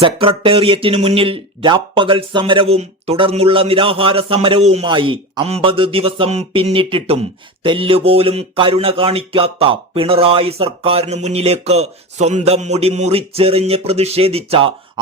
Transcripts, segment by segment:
സെക്രട്ടേറിയറ്റിനു മുന്നിൽ രാപ്പകൽ സമരവും തുടർന്നുള്ള നിരാഹാര സമരവുമായി 50 ദിവസം പിന്നിട്ടിട്ടും തെല്ലുപോലും കരുണ കാണിക്കാത്ത പിണറായി സർക്കാരിന് മുന്നിലേക്ക് സ്വന്തം മുടി മുറിച്ചെറിഞ്ഞ് പ്രതിഷേധിച്ച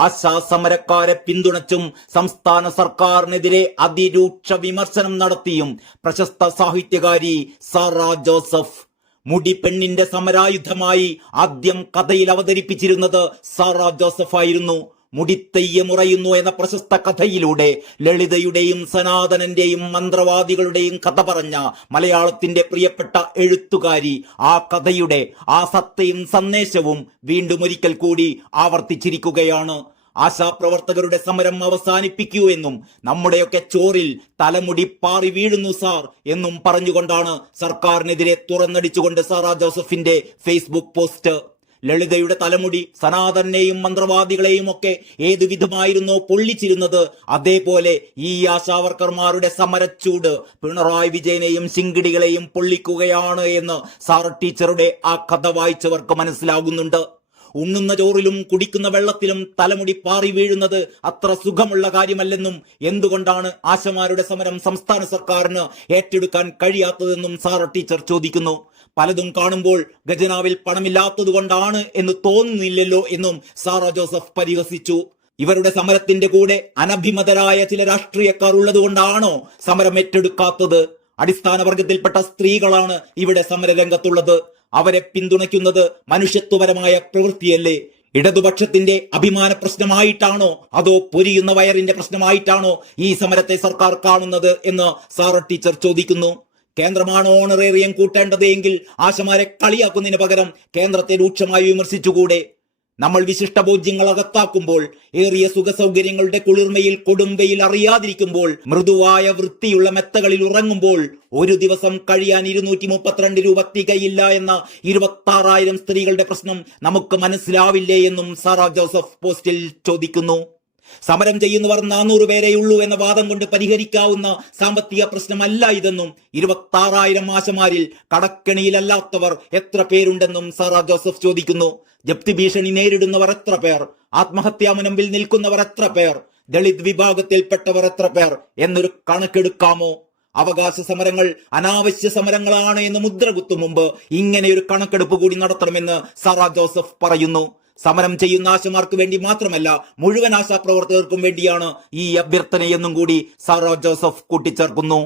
ആശാസമരക്കാരെ പിന്തുണച്ചും സംസ്ഥാന സർക്കാരിനെതിരെ അതിരൂക്ഷ വിമർശനം നടത്തിയും പ്രശസ്ത സാഹിത്യകാരി സാറാ ജോസഫ് മുടി പെണ്ണിന്റെ സമരായുധമായി ആദ്യം കഥയിൽ അവതരിപ്പിച്ചിരുന്നത് സാറാ ജോസഫ് ആയിരുന്നു. മുടിത്തെയ്യമുറയുന്നു എന്ന പ്രശസ്ത കഥയിലൂടെ ലളിതയുടെയും സനാതനന്റെയും മന്ത്രവാദികളുടെയും കഥ പറഞ്ഞ മലയാളത്തിന്റെ പ്രിയപ്പെട്ട എഴുത്തുകാരി ആ കഥയുടെ ആ സത്തയും സന്ദേശവും വീണ്ടും ഒരിക്കൽ കൂടി ആവർത്തിച്ചിരിക്കുകയാണ്. ആശാപ്രവർത്തകരുടെ സമരം അവസാനിപ്പിക്കൂ എന്നും നമ്മുടെയൊക്കെ ചോറിൽ തലമുടി പാറി വീഴുന്നു സാർ എന്നും പറഞ്ഞുകൊണ്ടാണ് സർക്കാരിനെതിരെ തുറന്നടിച്ചുകൊണ്ട് സാറാ ജോസഫിന്റെ ഫേസ്ബുക്ക് പോസ്റ്റ്. ലളിതയുടെ തലമുടി സനാതനെയും മന്ത്രവാദികളെയും ഒക്കെ ഏതു വിധമായിരുന്നോ പൊള്ളിച്ചിരുന്നത്, അതേപോലെ ഈ ആശാവർക്കർമാരുടെ സമരച്ചൂട് പിണറായി വിജയനെയും ശിങ്കിടികളെയും പൊള്ളിക്കുകയാണ് എന്ന് സാറ ടീച്ചറുടെ ആ കഥ വായിച്ചവർക്ക് മനസ്സിലാകുന്നുണ്ട്. ഉണ്ണുന്ന ചോറിലും കുടിക്കുന്ന വെള്ളത്തിലും തലമുടി പാറി വീഴുന്നത് അത്ര സുഖമുള്ള കാര്യമല്ലെന്നും എന്തുകൊണ്ടാണ് ആശമാരുടെ സമരം സംസ്ഥാന സർക്കാരിന് ഏറ്റെടുക്കാൻ കഴിയാത്തതെന്നും സാറ ടീച്ചർ ചോദിക്കുന്നു. പലതും കാണുമ്പോൾ ഖജനാവിൽ പണമില്ലാത്തത് കൊണ്ടാണ് എന്ന് തോന്നുന്നില്ലല്ലോ എന്നും സാറാ ജോസഫ് പരിഹസിച്ചു. ഇവരുടെ സമരത്തിന്റെ കൂടെ അനഭിമതരായ ചില രാഷ്ട്രീയക്കാർ ഉള്ളതുകൊണ്ടാണോ സമരം ഏറ്റെടുക്കാത്തത്? അടിസ്ഥാന വർഗത്തിൽപ്പെട്ട സ്ത്രീകളാണ് ഇവിടെ സമരരംഗത്തുള്ളത്. അവരെ പിന്തുണയ്ക്കുന്നത് മനുഷ്യത്വപരമായ പ്രവൃത്തിയല്ലേ? ഇടതുപക്ഷത്തിന്റെ അഭിമാന പ്രശ്നമായിട്ടാണോ അതോ പൊരിയുന്ന വയറിന്റെ പ്രശ്നമായിട്ടാണോ ഈ സമരത്തെ സർക്കാർ കാണുന്നത് എന്ന് സാറ ടീച്ചർ ചോദിക്കുന്നു. കേന്ദ്രമാണ് ഓണറേറിയം കൂട്ടേണ്ടതെങ്കിൽ ആശമാരെ കളിയാക്കുന്നതിന് പകരം കേന്ദ്രത്തെ രൂക്ഷമായി വിമർശിച്ചുകൂടെ? നമ്മൾ വിശിഷ്ട ഭോജ്യങ്ങൾ അകത്താക്കുമ്പോൾ, ഏറിയ സുഖസൗകര്യങ്ങളുടെ കുളിർമയിൽ കൊടുമ്പയിൽ അറിയാതിരിക്കുമ്പോൾ, മൃദുവായ വൃത്തിയുള്ള മെത്തകളിൽ ഉറങ്ങുമ്പോൾ ഒരു ദിവസം കഴിയാൻ 232 രൂപ തികയില്ല എന്ന 26,000 സ്ത്രീകളുടെ പ്രശ്നം നമുക്ക് മനസ്സിലാവില്ലേ എന്നും സാറാ ജോസഫ് പോസ്റ്റിൽ ചോദിക്കുന്നു. സമരം ചെയ്യുന്നവർ 400 പേരെയുള്ളൂ എന്ന വാദം കൊണ്ട് പരിഹരിക്കാവുന്ന സാമ്പത്തിക പ്രശ്നമല്ല ഇതെന്നും 26,000 ആശമാരിൽ കടക്കെണിയിലല്ലാത്തവർ എത്ര പേരുണ്ടെന്നും സാറാ ജോസഫ് ചോദിക്കുന്നു. ജപ്തി ഭീഷണി നേരിടുന്നവർ എത്ര പേർ? ആത്മഹത്യാ മുനമ്പിൽ നിൽക്കുന്നവർ എത്ര പേർ? ദളിത് വിഭാഗത്തിൽപ്പെട്ടവർ എത്ര പേർ എന്നൊരു കണക്കെടുക്കാമോ? അവകാശ സമരങ്ങൾ അനാവശ്യ സമരങ്ങളാണ് എന്ന് മുദ്ര കുത്തും മുമ്പ് ഇങ്ങനെയൊരു കണക്കെടുപ്പ് കൂടി നടത്തണമെന്ന് സാറാ ജോസഫ് പറയുന്നു. സമരം ചെയ്യുന്ന ആശമാർക്ക് വേണ്ടി മാത്രമല്ല, മുഴുവൻ ആശാപ്രവർത്തകർക്കും വേണ്ടിയാണ് ഈ അഭ്യർത്ഥനയെന്നും കൂടി സാറാ ജോസഫ് കൂട്ടിച്ചേർക്കുന്നു.